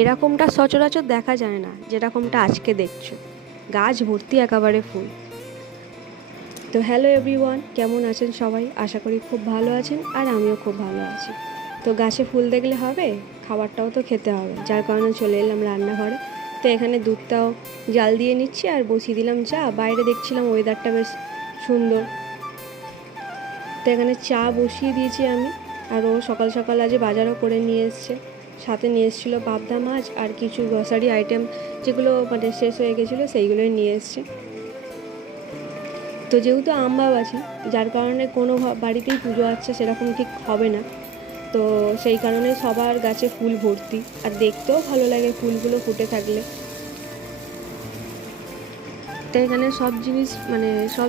এরকমটা সচরাচর দেখা যায় না যেরকমটা আজকে দেখছো। গাছ ভর্তি একেবারে ফুল। তো হ্যালো এভরিওয়ান, কেমন আছেন সবাই? আশা করি খুব ভালো আছেন, আর আমিও খুব ভালো আছি। তো গাছে ফুল দেখলে হবে, খাবারটাও তো খেতে হবে, যার কারণে চলে এলাম রান্নাঘরে। তো এখানে দুধটাও জাল দিয়ে নিচ্ছি আর বসিয়ে দিলাম চা। বাইরে দেখছিলাম ওয়েদারটা বেশ সুন্দর, তো এখানে চা বসিয়ে দিয়েছি আমি। আর ও সকাল সকাল আজ বাজারও করে নিয়ে এসছে, সাথে নিয়ে এসেছিলো পাবদা মাছ আর কিছু গ্রসারি আইটেম যেগুলো মানে শেষ হয়ে গেছিলো, সেইগুলোই নিয়ে এসছে। তো যেহেতু আমবাবাছি, যার কারণে কোনো বাড়িতেই পুজো আচ্ছা সেরকম ঠিক হবে না, তো সেই কারণে সবার গাছে ফুল ভর্তি, আর দেখতেও ভালো লাগে ফুলগুলো ফুটে থাকলে। তো এখানে সব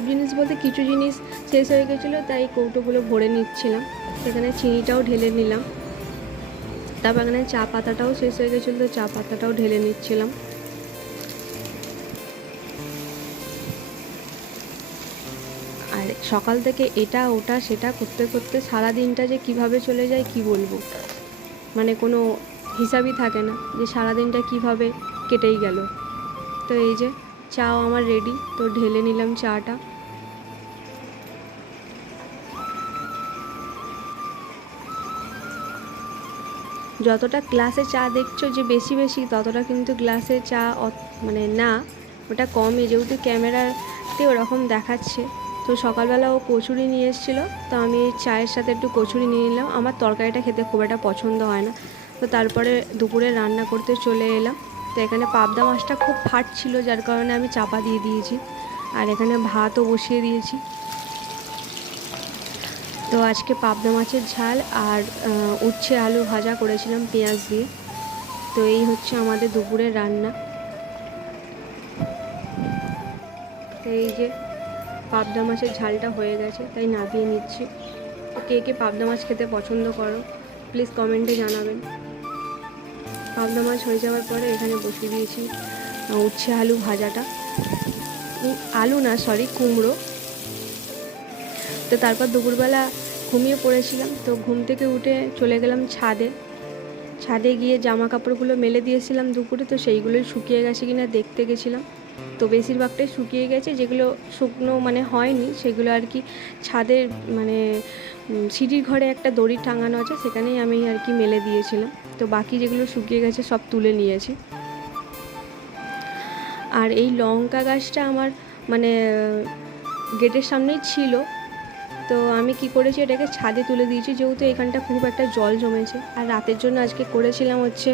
জিনিস বলতে কিছু জিনিস শেষ হয়ে গেছিলো, তাই কৌটোগুলো ভরে নিচ্ছিলাম। এখানে চিনিটাও ঢেলে নিলাম, তারপর এখানে চা পাতাটাও শেষ হয়ে গেছিলো, তো চা পাতাটাও ঢেলে নিচ্ছিলাম। আর সকাল থেকে এটা ওটা সেটা করতে করতে সারা দিনটা যে কিভাবে চলে যায় কি বলবো, মানে কোনো হিসাবই থাকে না যে সারা দিনটা কিভাবে কেটেই গেল। তো এই যে চাও আমার রেডি, তো ঢেলে নিলাম চাটা। যতটা গ্লাসে চা দেখছো যে বেশি বেশি, ততটা কিন্তু গ্লাসে চা মানে না, ওটা কমই, যেহেতু ক্যামেরাতে ওরকম দেখাচ্ছে। তো সকালবেলা ও কচুরি নিয়ে এসেছিলো, তো আমি চায়ের সাথে একটু কচুরি নিয়ে নিলাম। আমার তরকারিটা খেতে খুব একটা পছন্দ হয় না, তো তারপরে দুপুরে রান্না করতে চলে এলাম। তো এখানে পাবদা মাছটা খুব ফাটছিল, যার কারণে আমি চাপা দিয়ে দিয়েছি। আর এখানে ভাতও বসিয়ে দিয়েছি। তো আজকে পাবদা মাছের ঝাল আর উচ্ছে আলু ভাজা করেছিলাম পেঁয়াজ দিয়ে। তো এই হচ্ছে আমাদের দুপুরের রান্না। তো এই যে পাবদা মাছের ঝালটা হয়ে গেছে, তাই নামিয়ে নিচ্ছি। তো কে কে পাবদা মাছ খেতে পছন্দ করো প্লিজ কমেন্টে জানাবেন। পাবদা মাছ হয়ে যাওয়ার পরে এখানে বসিয়ে দিয়েছি উচ্ছে আলু ভাজাটা, আলু না সরি কুমড়ো। তো তারপর দুপুরবেলা ঘুমিয়ে পড়েছিলাম, তো ঘুম থেকে উঠে চলে গেলাম ছাদে গিয়ে জামা কাপড়গুলো মেলে দিয়েছিলাম দুপুরে, তো সেইগুলোই শুকিয়ে গেছে কিনা দেখতে গেছিলাম। তো বেশিরভাগটাই শুকিয়ে গেছে, যেগুলো শুকনো মানে হয়নি সেগুলো আর কি ছাদের মানে সিঁড়ির ঘরে একটা দড়ি টাঙানো আছে, সেখানেই আমি আর কি মেলে দিয়েছিলাম। তো বাকি যেগুলো শুকিয়ে গেছে সব তুলে নিয়েছি। আর এই লঙ্কা গাছটা আমার মানে গেটের সামনেই ছিল, তো আমি কি করেছি এটাকে ছাদে তুলে দিয়েছি, যেহেতু এখানটা খুব একটা জল জমেছে। আর রাতের জন্য আজকে করেছিলাম হচ্ছে